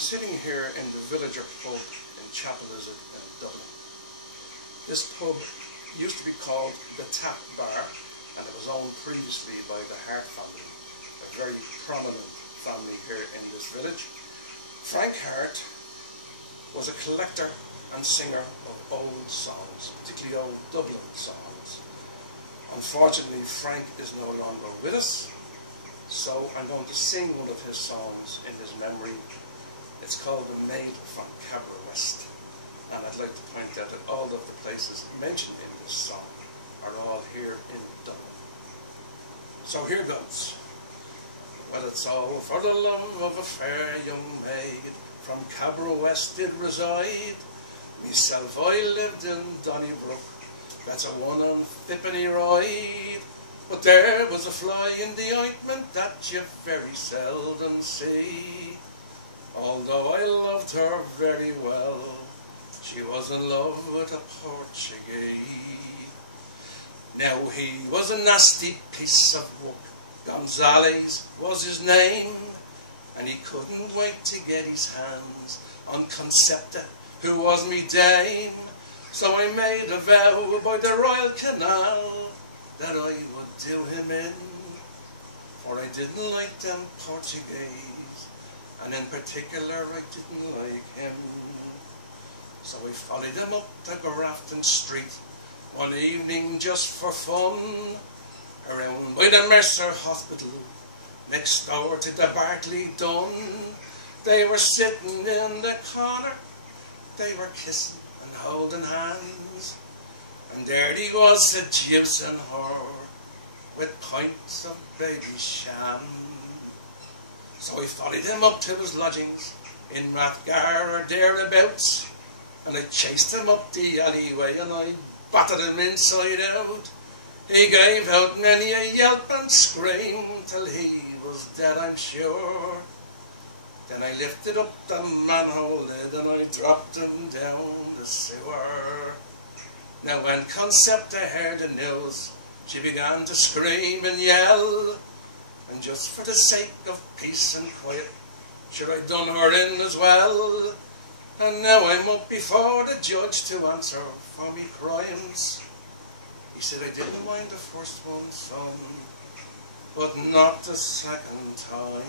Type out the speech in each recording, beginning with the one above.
sitting here in the Villager pub in Chapelizod, Dublin. This pub used to be called the Tap Bar, and it was owned previously by the Harte family, a very prominent family here in this village. Frank Harte was a collector and singer of old songs, particularly old Dublin songs. Unfortunately, Frank is no longer with us, so I'm going to sing one of his songs in his memory. It's called the Maid from Cabra, and I'd like to point out that all of the places mentioned in this song are all here in Dublin. So here goes. Well, it's all for the love of a fair young maid from Cabra West did reside. Myself I lived in Donnybrook, that's a 1 on Fippany ride. But there was a fly in the ointment that you very seldom see. Although I loved her very well, she was in love with a Portuguese. Now he was a nasty piece of work, Gonzales was his name, and he couldn't wait to get his hands on Concepta, who was me dame. So I made a vow by the Royal Canal that I would do him in, for I didn't like them Portuguese, and in particular I didn't like him. So I followed him up to Grafton Street one evening just for fun, around by the Mercer Hospital, next door to the Bartley-Dun. They were sitting in the corner, they were kissing and holding hands, and there he was seducing her with pints of baby sham. So I followed him up to his lodgings in Rathgar or thereabouts, and I chased him up the alleyway and I battered him inside out. He gave out many a yelp and scream till he was dead, I'm sure. Then I lifted up the manhole lid and I dropped him down the sewer. Now when Concepta heard the news, she began to scream and yell, and just for the sake of peace and quiet, should I done her in as well. And now I'm up before the judge to answer for me crimes. He said I didn't mind the first one, son, but not the second time.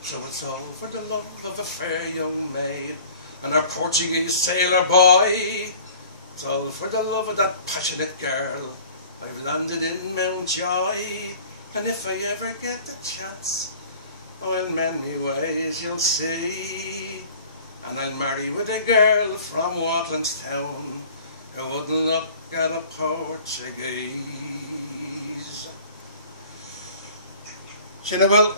So it's all for the love of a fair young maid and her Portuguese sailor boy. It's all for the love of that passionate girl I've landed in Mountjoy. And if I ever get the chance, I'll mend me ways, you'll see. And I'll marry with a girl from Watlinstown who wouldn't look at a Portuguese. You know, well,